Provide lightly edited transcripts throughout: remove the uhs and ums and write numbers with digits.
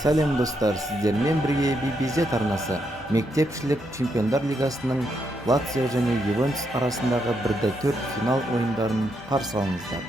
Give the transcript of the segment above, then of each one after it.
Салем достар, сіздермен бірге BBZ арнасы мектепшілік чемпиондар лигасының Лацио және Ювентус арасындағы 1-4 финал ойындарын қарсы алыңыздар.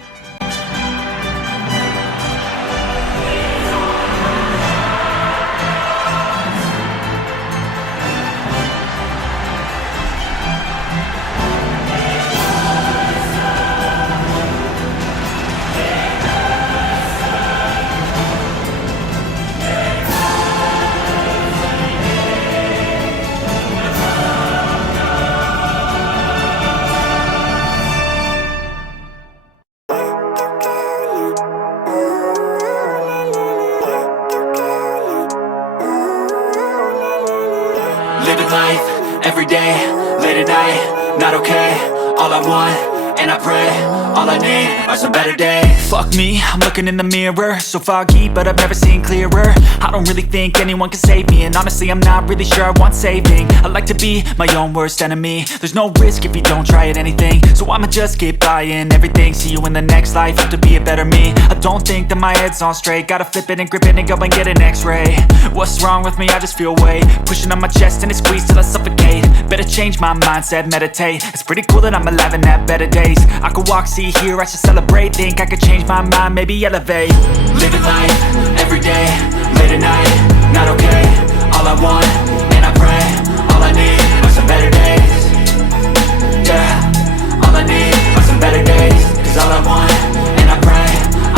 Living life, every day, late at night, not okay. All I want, and I pray, all I need are some better days. Fuck me, I'm looking in the mirror, so foggy, but I've never seen clearer. I don't really think anyone can save me, and honestly I'm not really sure I want saving. I like to be my own worst enemy. There's no risk if you don't try at anything, so I'ma just keep buying everything. See you in the next life, have to be a better me. I don't think that my head's on straight, gotta flip it and grip it and go and get an x-ray. What's wrong with me? I just feel weight pushing on my chest and it squeezes till I suffocate. Better change my mindset, meditate. It's pretty cool that I'm alive and have better days. I could walk, see, hear, I should celebrate. Think I could change my mind, maybe elevate. Living life, every day, late at night, not okay. All I want, and I pray, all I need are some better days. Yeah, all I need are some better days. Cause all I want, and I pray,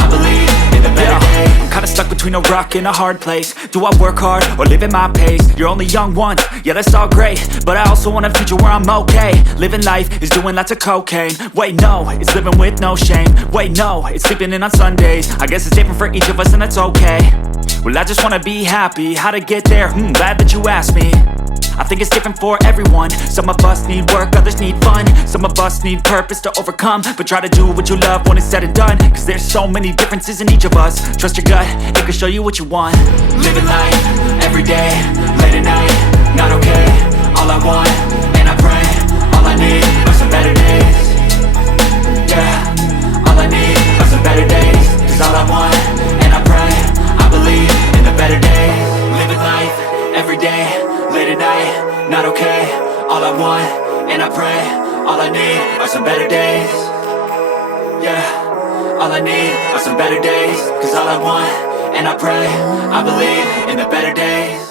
I believe in the better days. I'm kinda stuck between a rock and a hard place. Do I work hard or live at my pace? You're only young once, yeah that's all great, but I also want a future where I'm okay. Living life is doing lots of cocaine. Wait no, it's living with no shame. Wait no, it's sleeping in on Sundays. I guess it's different for each of us and that's okay. Well I just wanna be happy, how to get there? Glad that you asked me. I think it's different for everyone. Some of us need work, others need fun. Some of us need purpose to overcome. But try to do what you love when it's said and done. Cause there's so many differences in each of us. Trust your gut, it can show you what you want. Living life, every day, late at night, not okay. All I want, and I pray, all I need are some better days. Yeah, all I need are some better days. Cause all I want, and I pray, I believe in the better days. Living life, every day, late at night, not okay. All I want, and I pray, all I need are some better days. Yeah, all I need are some better days. Cause all I want, and I pray, I believe in the better days.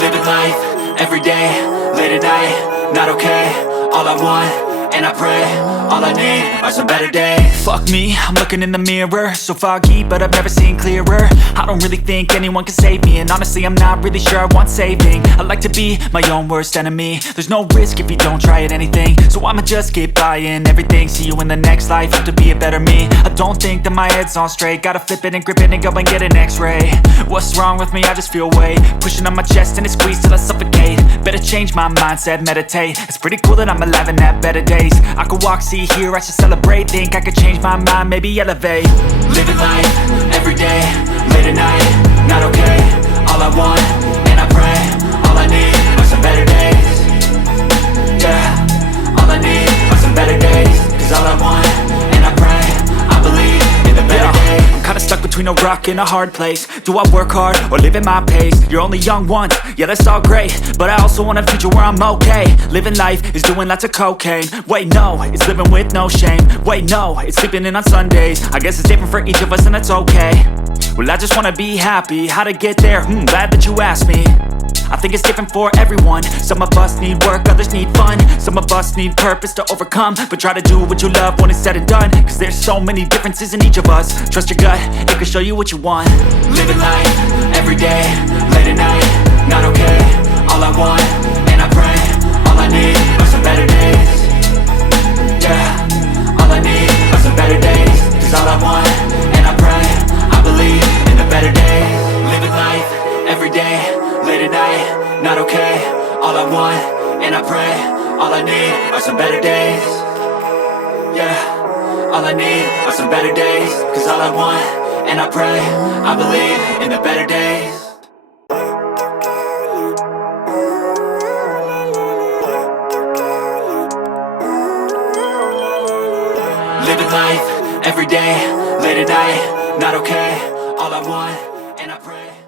Living life, every day, late at night, not okay. All I want, and I pray, all I need are some better days. Fuck me, I'm looking in the mirror, so foggy, but I've never seen clearer. I don't really think anyone can save me, and honestly I'm not really sure I want saving. I like to be my own worst enemy. There's no risk if you don't try at anything, so I'ma just keep buying everything. See you in the next life, have to be a better me. I don't think that my head's on straight, gotta flip it and grip it and go and get an x-ray. What's wrong with me? I just feel weight pushing on my chest and it squeezes till I suffocate. Better change my mindset, meditate. It's pretty cool that I'm alive and have better days. I could walk, see, hear, I should celebrate. Think I could change my mind, maybe elevate. Living life, every day, late at night, not okay. All I want, and I pray, all I need are some better days. Yeah, all I need are some better days. Cause all I want, and I pray, I believe in the better days. I'm kinda stuck between a rock and a hard place. Do I work hard or live at my pace? You're only young once, yeah that's all great, but I also want a future where I'm okay. Living life is doing lots of cocaine. Wait no, it's living with no shame. Wait no, it's sleeping in on Sundays. I guess it's different for each of us and that's okay. Well I just wanna be happy, how to get there? Glad that you asked me. I think it's different for everyone. Some of us need work, others need fun. Some of us need purpose to overcome. But try to do what you love when it's said and done. Cause there's so many differences in each of us. Trust your gut, it can show you what you want. Living life, every day, late at night, not okay. All I want, and I pray, all I need are some better days. Yeah, all I need are some better days. Cause all I want, and I pray, I believe in the better days. Living life, every day, late at night, not okay. All I want, and I pray, all I need are some better days. Yeah, all I need are some better days. Cause all I want, and I pray, I believe in the better days. Living life, every day, late at night, not okay. All I want, and I pray